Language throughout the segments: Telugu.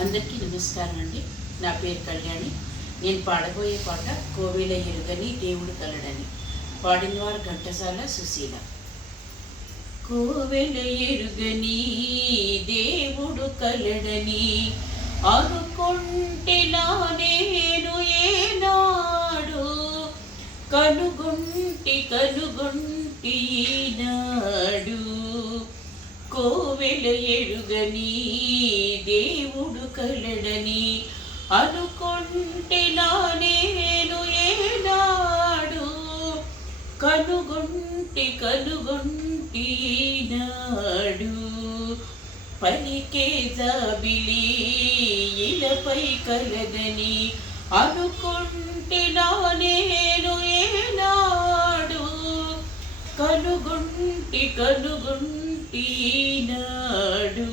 అందరికీ నమస్కారం అండి. నా పేరు కళ్యాణి. నేను పాడబోయే పాట కోవిల ఎరుగని దేవుడు కలడని. పాడినవారు ఘంటసాల సుశీల. కోవెల ఎరుగని దేవుడు కలడని అనుకుంటేనా నేను ఏనాడు. కనుగొంటి కనుగొంటి ఈనాడు కోవెల దేవుడు కలడని అనుకుంటే నా నేను ఏనాడు. కనుగొంటి కనుగొంటి నాడు పలికే జాబిలి ఇలపై కలదని అనుకుంటే నా నేను ఏనాడు. కనుగొంటి కనుగొంటి నాడు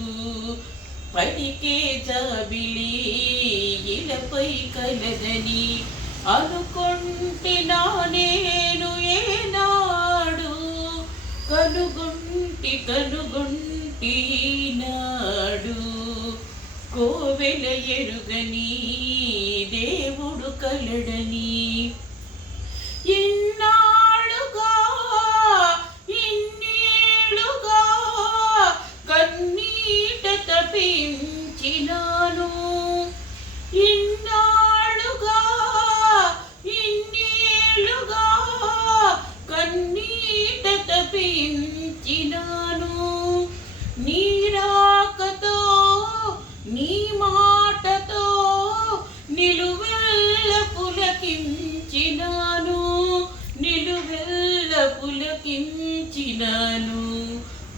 పనికే జాబిలి ఇలపై కలదని అనుకుంటే నేను ఏనాడు. కనుగుంటి కనుగొంటి నాడు కోవెల ఎరుగని దేవుడు కలడని పులకించినాను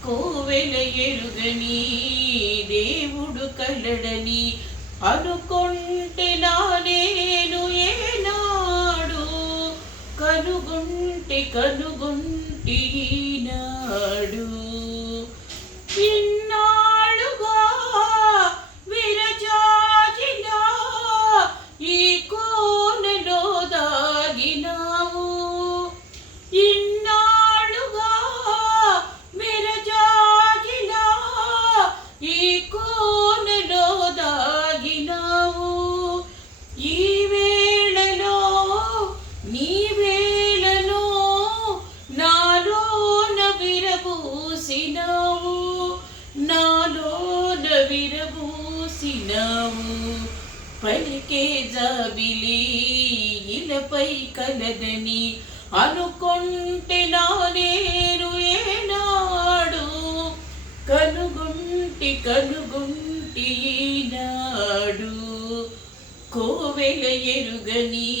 కోవెల ఎరుగని దేవుడు కలడని అనుకుంటే నా నేను ఏనాడు. కనుగుంటే కనుగొంటి నాడు విరబూసినావు. నాలోన విరబూసినావు పలికే జాబిలి ఇలపై కలదని అనుకుంటే నా నేను ఏనాడు. కనుగుంటి కనుగుంటి నాడు కోవెల ఎరుగని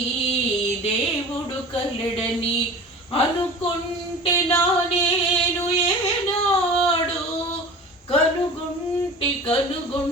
దేవుడు కలడని అనుకుంటే నా నేను ఏనాడు కనుగుంటి కనుగుంటి